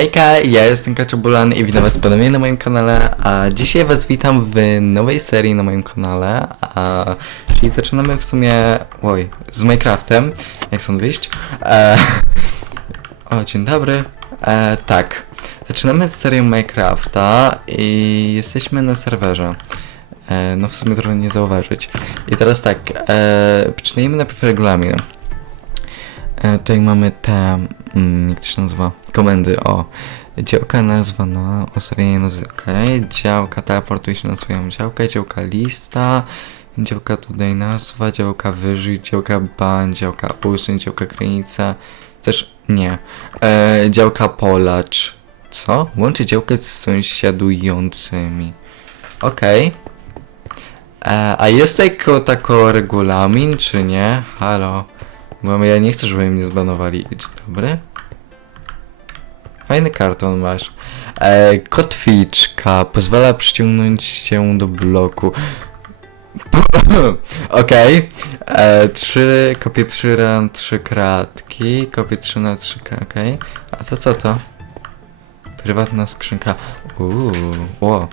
Hejka, ja jestem Kaczobulan i witam was ponownie na moim kanale, a dzisiaj was witam w nowej serii na moim kanale, a czyli zaczynamy w sumie, oj, z Minecraftem, jak stąd wyjść? E, o, dzień dobry, e, tak, zaczynamy z serią Minecrafta i jesteśmy na serwerze. E, no w sumie trudno nie zauważyć. I teraz tak, e, przeczytajmy najpierw regulamin. E, tutaj mamy te, mm, jak to się nazywa, komendy, o. Działka nazwana, ustawienie nazwy, okej. Działka teleportuje się na swoją działkę, działka lista, działka tutaj nazwa, działka wyżyć, działka ban, działka usuń, działka granica, też nie. E, działka polacz, co? Łączy działkę z sąsiadującymi. Okej. E, a jest tutaj ko- tako regulamin, czy nie? Halo. Bo ja nie chcę, żeby mnie zbanowali. Dzień dobry. Fajny karton masz. E, kotwiczka pozwala przyciągnąć się do bloku. Okej. E, Trzy, kopię trzy na trzy kratki, kopię trzy na trzy kratki, okej. A to co to? Prywatna skrzynka. Uuu, wow.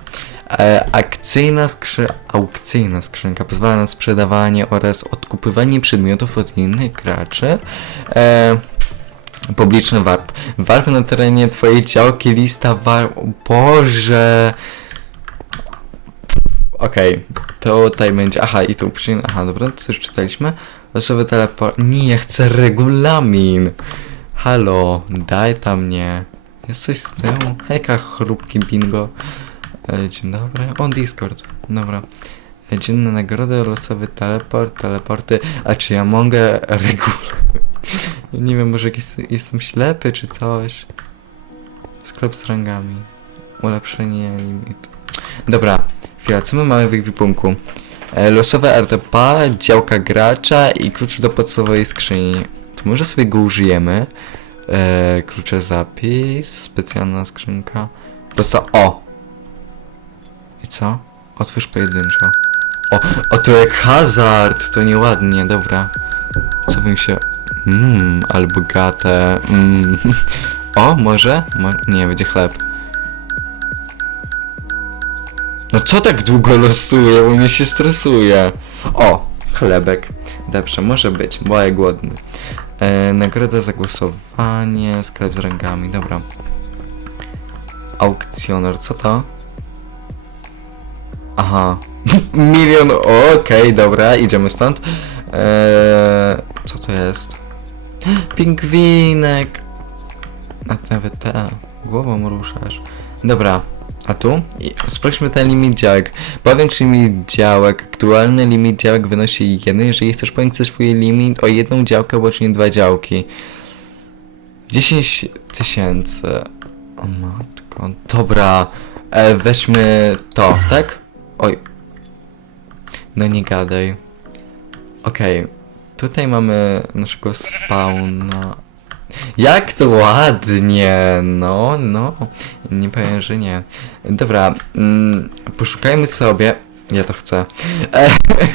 E, akcyjna skrzy... aukcyjna skrzynka pozwala na sprzedawanie oraz odkupywanie przedmiotów od innych graczy. E, publiczny warp. Warp na terenie twojej działki, lista warp... Boże! Okej, to tutaj będzie... Aha, i tu przyjmę... Aha, dobra, to już czytaliśmy. Losowy teleport... Nie, ja chcę regulamin! Halo, daj tam mnie. Jest coś z tyłu? Hejka, chrupki bingo. E, Dzień dobry. O, Discord. Dobra. Dzienne nagrody, losowy teleport, teleporty. A czy ja mogę? Ja nie wiem, może jakiś, jestem ślepy czy coś. Sklep z rangami. Ulepszenie limitu. Dobra, chwila, co my mamy w ekwipunku? E, losowe RTP, działka gracza i klucz do podstawowej skrzyni. To może sobie go użyjemy. E, klucze zapis, specjalna skrzynka. Dosta o! I co? Otwórz pojedynczo. O, o to jak hazard, to nieładnie, dobra. Co bym się... Mmm, albo gatę. Mm. O, może? Mo nie, będzie chleb. No co tak długo losuje, bo mnie się stresuje. O, chlebek. Dobrze, może być, bo ja głodny. E, nagroda za głosowanie, sklep z rangami, dobra. Aukcjoner, co to? Aha. Milion, okej, dobra, idziemy stąd. Eee, co to jest? Pingwinek! A nawet te, głową ruszasz. Dobra, a tu? Sprawdźmy ten limit działek. Powiększ limit działek. Aktualny limit działek wynosi 1. Jeżeli chcesz powiększyć swój limit o jedną działkę, łącznie dwa działki. 10 tysięcy. O matko. Dobra. E, weźmy to, tak? Oj. No nie gadaj. Okej. Tutaj mamy naszego spawna. Jak to ładnie! No, no. Nie powiem, że nie. Dobra. Mm, poszukajmy sobie. Ja to chcę. E,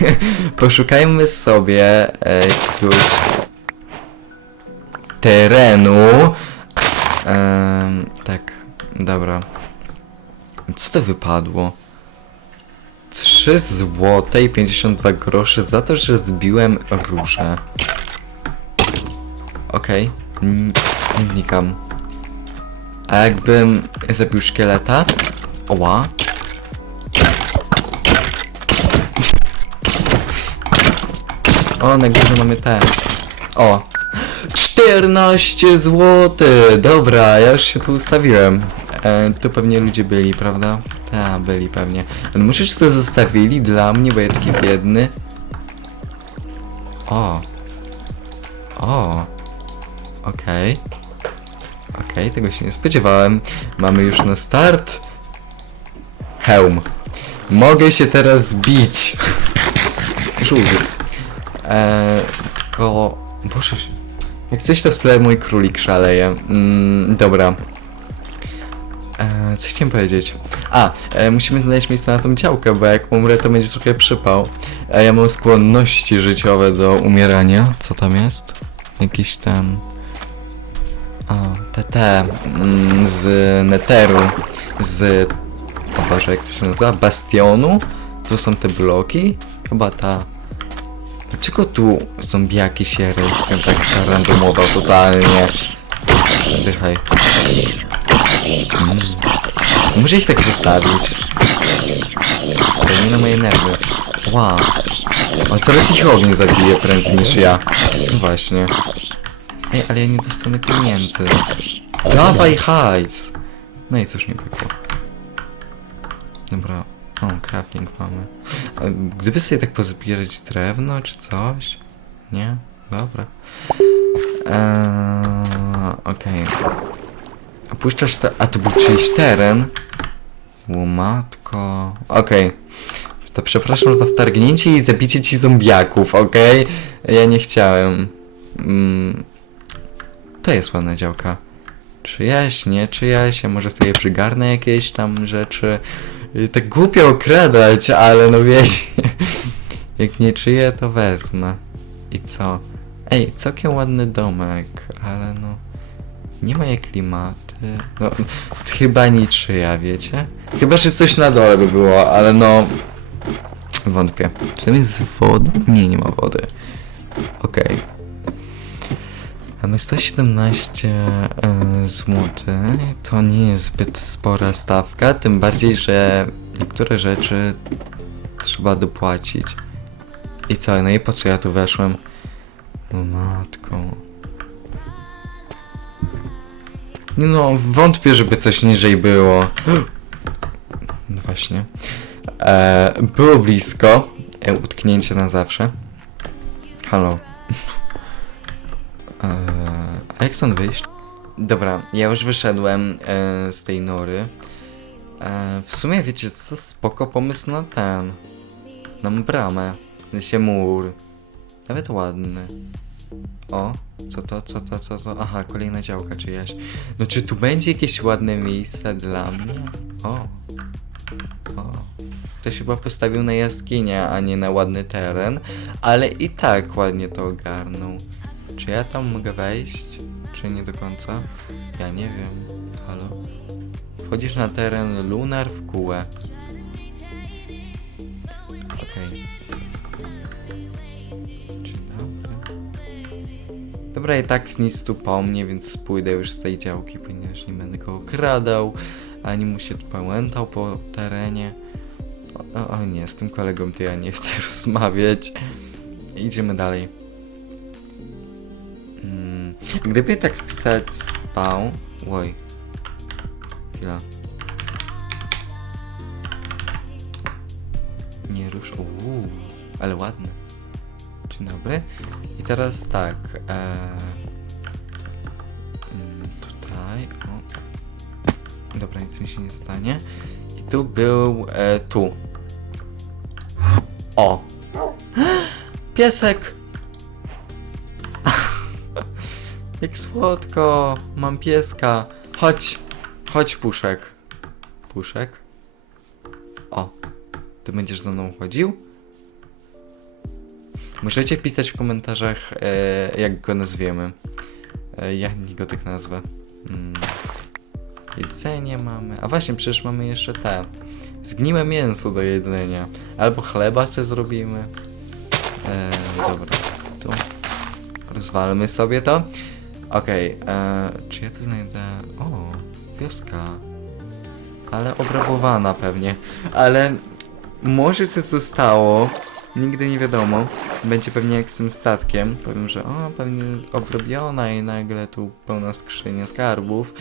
poszukajmy sobie e, jakiegoś terenu. Em, tak, dobra. Co to wypadło? 3 złote i 52 grosze za to, że zbiłem róże. Okej, nie wnikam. A jakbym zabił szkieleta? Oła. O, na górze mamy ten. O. 14 zł! Dobra, ja już się tu ustawiłem. E, tu pewnie ludzie byli, prawda? Tak, byli pewnie. Ale może coś zostawili dla mnie, bo ja taki biedny. O. O. Okej. Okej, tego się nie spodziewałem. Mamy już na start. Hełm. Mogę się teraz zbić. Żółty. Eee, tylko... Boże, jak coś to w tle mój królik szaleje. Mm, dobra. Eee, co chciałem powiedzieć? A, e, musimy znaleźć miejsce na tą działkę, bo jak umrę, to będzie trochę przypał. A ja mam skłonności życiowe do umierania. Co tam jest? Jakiś ten... O, te, mm, z Netheru, z, o Boże, jak to się nazywa, Bastionu? To są te bloki? Chyba ta. Dlaczego tu zombiaki się rejestrują tak randomowo totalnie? Zdychaj. Mm. Muszę ich tak zostawić. To nie na moje nerwy. Wow. On coraz ich ogień zabije prędzej niż ja. No właśnie. Ej, ale ja nie dostanę pieniędzy. Dawaj hajs! No i cóż nie pykło. Dobra. O, crafting mamy. A Gdyby sobie tak pozbierać drewno czy coś? Nie? Dobra. Eee, Okej. A puszczasz te... A to był czyjś teren? Łomatko. Okej. To przepraszam za wtargnięcie i zabicie ci zombiaków, okej? Ja nie chciałem. Mm. To jest ładna działka. Czyjaś, nie czyjaś, ja może sobie przygarnę jakieś tam rzeczy. Y, Tak głupio okradać, ale no wiecie. Jak nie czyje, to wezmę. I co? Ej, całkiem ładny domek, ale no... Nie ma jak klimaty. No, chyba niczyja, wiecie? Chyba, że coś na dole by było, ale no... Wątpię. Czy tam jest woda? Nie, nie ma wody. Okej. Mamy 117 e, zł. To nie jest zbyt spora stawka, tym bardziej, że niektóre rzeczy trzeba dopłacić. I co? No i po co ja tu weszłem? O matko. No, wątpię, żeby coś niżej było. No właśnie. E, było blisko. E, utknięcie na zawsze. Halo. E, a jak stąd wyjść? Dobra, ja już wyszedłem e, z tej nory. E, w sumie wiecie co, spoko pomysł na ten. Na bramę. W sensie mur. Nawet ładny. O, co to, co to, co to? Aha, kolejna działka czyjaś. No czy tu będzie jakieś ładne miejsce dla mnie? O. O. Ktoś chyba postawił na jaskinię, a nie na ładny teren, ale i tak ładnie to ogarnął. Czy ja tam mogę wejść? Czy nie do końca? Ja nie wiem. Halo? Wchodzisz na teren Lunar w kółę. Okej. Dzień Dobra, i tak nic tu po mnie, więc pójdę już z tej działki, ponieważ nie będę go okradał, ani mu się tu po terenie. O, o, o nie, z tym kolegą to ja nie chcę rozmawiać. Idziemy dalej. Mm, gdyby tak wpisać spał... Oj. Chwila. Nie rusz... Uuu, ale ładny. Dzień dobry. I teraz tak. E... mm, Tutaj. O. Dobra, nic mi się nie stanie. I tu był. E, tu. O! Piesek! Jak słodko! Mam pieska! Chodź! Chodź, puszek. Puszek? O! Ty będziesz za mną chodził? Możecie pisać w komentarzach, e, jak go nazwiemy. E, ja go tak nazwę. Mm. Jedzenie mamy. A właśnie, przecież mamy jeszcze te. Zgniłe mięso do jedzenia. Albo chleba sobie zrobimy. E, dobra, tu. Rozwalmy sobie to. Okej, e, czy ja tu znajdę... O, wioska. Ale obrabowana pewnie. Ale może coś zostało. Nigdy nie wiadomo. Będzie pewnie jak z tym statkiem. Powiem, że o, pewnie obrobiona i nagle tu pełna skrzynia skarbów.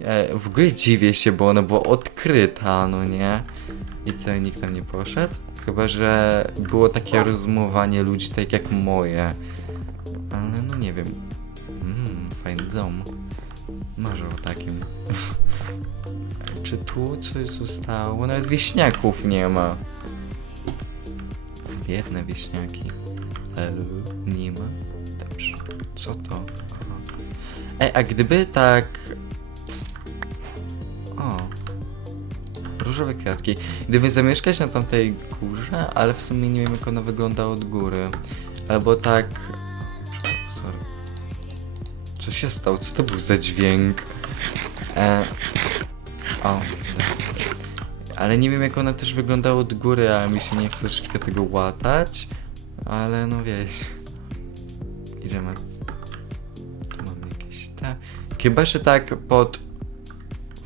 E, w ogóle dziwię się, bo ona była odkryta, no nie? I co, nikt tam nie poszedł? Chyba, że było takie rozumowanie ludzi tak jak moje. Ale no nie wiem. Mmm, fajny dom. Marzę o takim. Czy tu coś zostało? Nawet wieśniaków nie ma. Biedne wieśniaki. Halo, nie ma? Dobrze. Co to? Aha. Ej, a gdyby tak... O. Różowe kwiatki. Gdyby zamieszkać na tamtej górze, ale w sumie nie wiem jak ona wygląda od góry. Albo tak... Sorry. Co się stało? Co to był za dźwięk? E... O, dobra. Ale nie wiem jak ona też wyglądała od góry, a mi się nie chce troszeczkę tego łatać. Ale no wiesz. Idziemy. Tu mamy jakieś te. Chyba, że tak pod...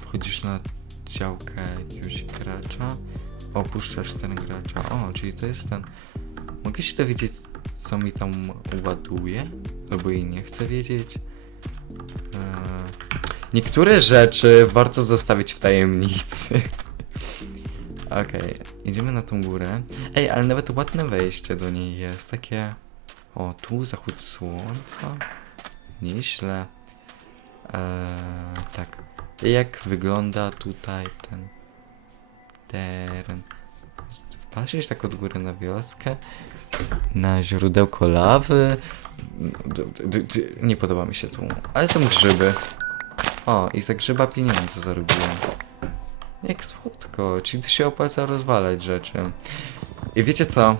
Wchodzisz na działkę jakiegoś gracza. Opuszczasz ten gracza. O, czyli to jest ten... Mogę się dowiedzieć, co mi tam ładuje? Albo i nie chcę wiedzieć. Eee, Niektóre rzeczy warto zostawić w tajemnicy. Okej, idziemy na tą górę. Ej, ale nawet ładne wejście do niej jest. Takie. O, tu zachód słońca. Nieźle. Eee, tak. Jak wygląda tutaj ten teren? Patrzysz tak od góry na wioskę, na źródełko lawy. Nie podoba mi się tu, ale są grzyby. O, i za grzyba pieniądze zarobiłem. Jak słodko, czyli tu się opłaca rozwalać rzeczy. I wiecie co?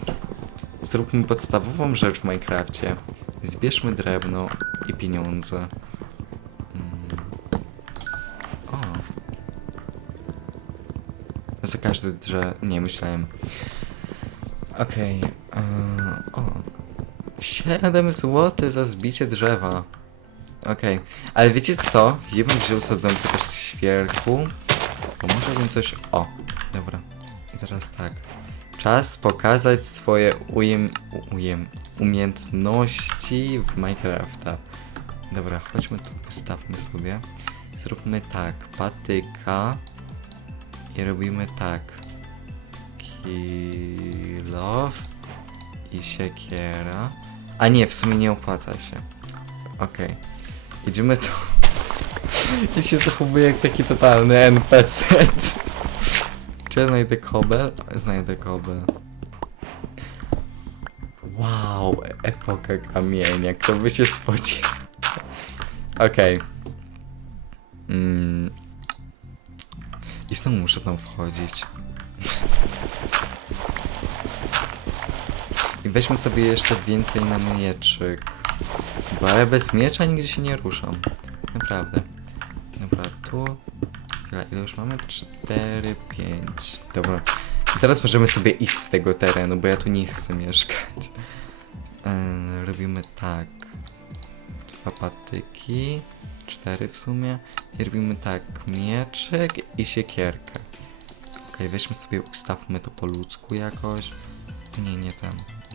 Zróbmy podstawową rzecz w Minecrafcie. Zbierzmy drewno i pieniądze. Mm. O. Za każde drze... Nie, myślałem. Okej. eee, o. 7 zł za zbicie drzewa. Okej. Ale wiecie co? Ja bym wziął sadzonkę też z świerku. Bo może bym coś... O, dobra. I teraz tak. Czas pokazać swoje ujem... ujem... umiejętności w Minecrafta. Dobra, chodźmy tu, postawmy sobie. Zróbmy tak. Patyka. I robimy tak. Kilof. I siekiera. A nie, w sumie nie opłaca się. Okej. Idziemy tu. I się zachowuje jak taki totalny NPC. Czy ja znajdę kobel? Znajdę kobel. Wow, epoka kamienia, kto by się spodziewał. Okej. Mm. I znowu muszę tam wchodzić. I weźmy sobie jeszcze więcej na mieczyk. Bo ja bez miecza nigdzie się nie ruszam. Naprawdę. Dobra, tu. Ile, już mamy? 4, 5. Dobra. I teraz możemy sobie iść z tego terenu, bo ja tu nie chcę mieszkać. Yy, robimy tak. Dwa patyki. Cztery w sumie. I robimy tak. Mieczyk i siekierkę. Okej, weźmy sobie, ustawmy to po ludzku jakoś. Nie, nie ten.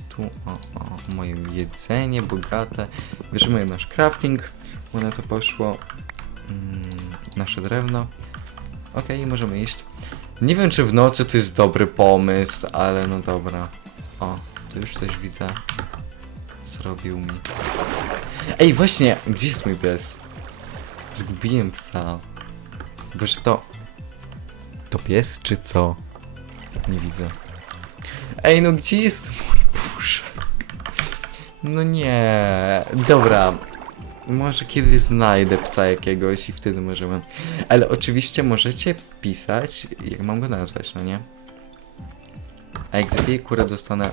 Tu, o, o, moje jedzenie bogate. Bierzemy nasz crafting, bo na to poszło. Mm, nasze drewno. Okej, możemy iść. Nie wiem, czy w nocy to jest dobry pomysł, ale no dobra. O, tu już też widzę. Zrobił mi. Ej, właśnie, gdzie jest mój pies? Zgubiłem psa. Boż to... To pies, czy co? Nie widzę. Ej, no gdzie jest mój puszek? No nie. Dobra. Może kiedyś znajdę psa jakiegoś i wtedy możemy. Ale oczywiście możecie pisać, jak mam go nazwać, no nie? A jak zabiję kurę, dostanę...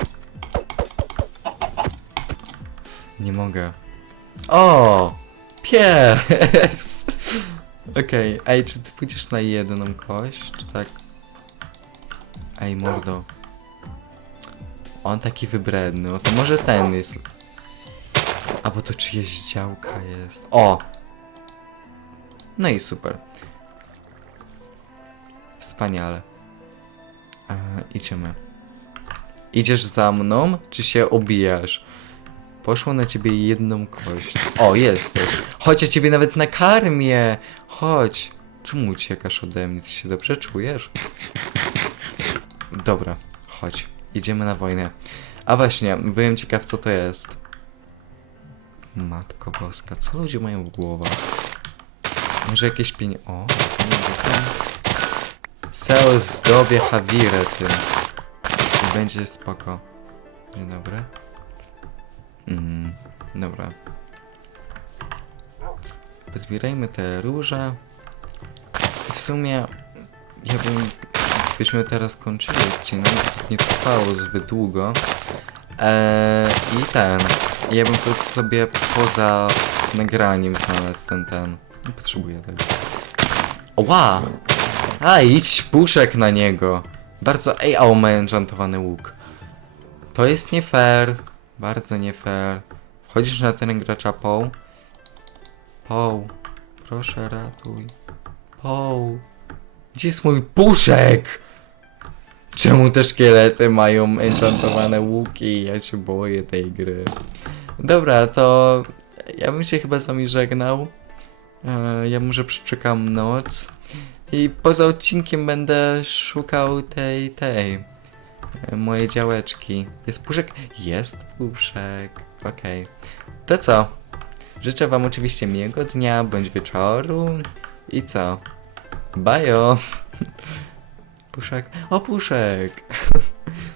Nie mogę. O! Pies! Okej, ej, czy ty pójdziesz na jedną kość, czy tak? Ej, mordo. On taki wybredny, no to może ten jest. A bo to czyjeś działka jest. O! No i super. Wspaniale. E, idziemy. Idziesz za mną, czy się obijasz? Poszło na ciebie jedną kość. O, jesteś. Chodź, ja ciebie nawet nakarmię. Chodź. Czemu uciekasz ode mnie? Ty się dobrze czujesz? Dobra, chodź. Idziemy na wojnę. A właśnie, byłem ciekaw co to jest. Matko boska, co ludzie mają w głowach? Może jakieś pieniądze... O. Seo zdobie Hawirę tym. I będzie spoko. Dzień dobry. Mm, dobra. Pozbierajmy te róże. W sumie ja bym byśmy teraz kończyli odcinek, to nie trwało zbyt długo. Eee, I ten. Ja bym po prostu sobie poza nagraniem znalazł ten, ten. Nie potrzebuję tego. Ła! A, idź puszek na niego. Bardzo, ej, on ma łuk. To jest nie fair. Bardzo nie fair. Wchodzisz na teren gracza Poł. Poł. Proszę ratuj. Poł. Gdzie jest mój puszek? Czemu te szkielety mają enchantowane łuki? Ja się boję tej gry. Dobra, to ja bym się chyba z wami żegnał. E, Ja może przeczekam noc. I poza odcinkiem będę szukał tej, tej, e, mojej działeczki. Jest puszek? Jest puszek. Okej. To co? Życzę wam oczywiście miłego dnia, bądź wieczoru. I co? Bajo! Puszek. O, puszek!